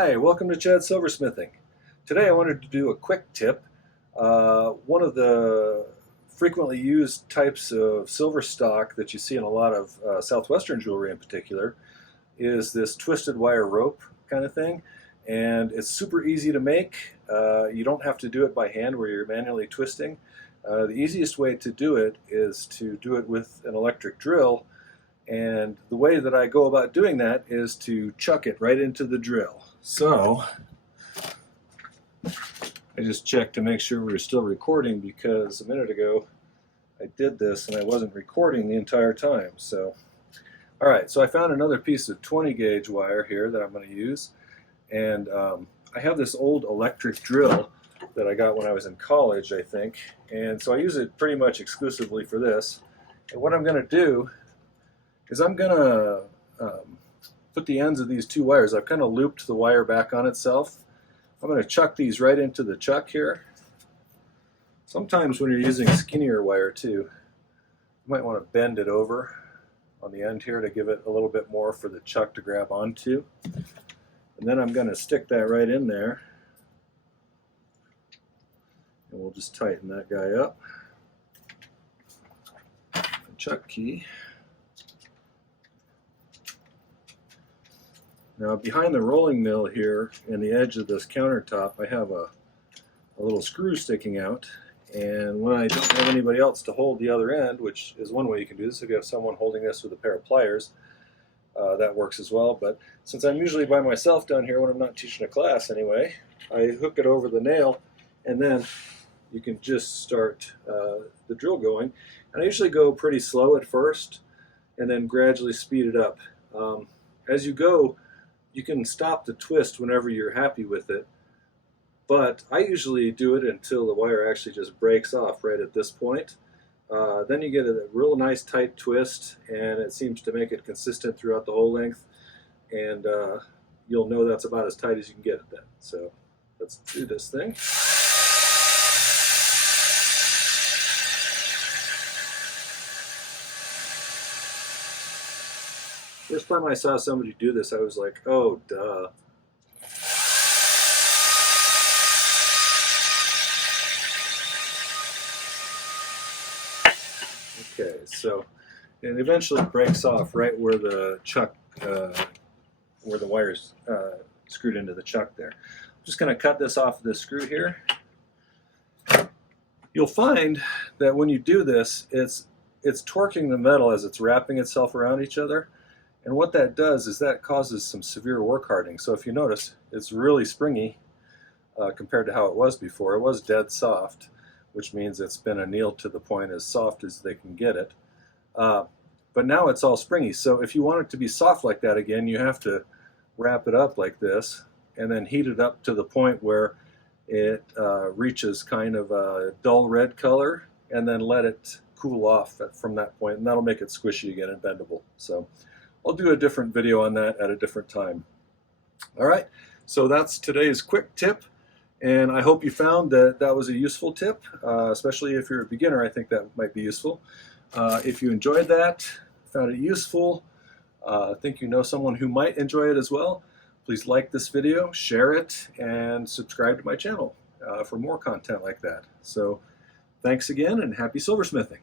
Hi, welcome to Chad's Silversmithing. Today I wanted to do a quick tip. One of the frequently used types of silver stock that you see in a lot of southwestern jewelry in particular is this twisted wire rope kind of thing. And it's super easy to make. You don't have to do it by hand where you're manually twisting. The easiest way to do it is to do it with an electric drill. And the way that I go about doing that is to chuck it right into the drill. So I just checked to make sure we were still recording, because a minute ago I did this and I wasn't recording the entire time. So, all right, so I found another piece of 20 gauge wire here that I'm going to use. And I have this old electric drill that I got when I was in college, I think. And so I use it pretty much exclusively for this. And what I'm going to do is I'm going to put the ends of these two wires. I've kind of looped the wire back on itself. I'm going to chuck these right into the chuck here. Sometimes when you're using skinnier wire too, you might want to bend it over on the end here to give it a little bit more for the chuck to grab onto. And then I'm going to stick that right in there. And we'll just tighten that guy up. The chuck key. Now behind the rolling mill here in the edge of this countertop, I have a little screw sticking out, and when I don't have anybody else to hold the other end, which is one way you can do this, if you have someone holding this with a pair of pliers, that works as well. But since I'm usually by myself down here when I'm not teaching a class anyway, I hook it over the nail, and then you can just start the drill going. And I usually go pretty slow at first and then gradually speed it up. As you go, you can stop the twist whenever you're happy with it, but I usually do it until the wire actually just breaks off right at this point. Then you get a real nice tight twist, and it seems to make it consistent throughout the whole length, and you'll know that's about as tight as you can get it then. So let's do this thing. First time I saw somebody do this, I was like, oh, duh. Okay, so it eventually breaks off right where the chuck, where the wire's screwed into the chuck there. I'm just going to cut this off of this screw here. You'll find that when you do this, it's torquing the metal as it's wrapping itself around each other. And what that does is that causes some severe work hardening. So if you notice, it's really springy compared to how it was before. It was dead soft, which means it's been annealed to the point as soft as they can get it. But now it's all springy. So if you want it to be soft like that again, you have to wrap it up like this and then heat it up to the point where it reaches kind of a dull red color, and then let it cool off from that point, and that'll make it squishy again and bendable. So I'll do a different video on that at a different time. All right, so that's today's quick tip, and I hope you found that that was a useful tip, especially if you're a beginner. I think that might be useful. If you enjoyed that, found it useful, think you know someone who might enjoy it as well, please like this video, share it, and subscribe to my channel for more content like that. So thanks again, and happy silversmithing.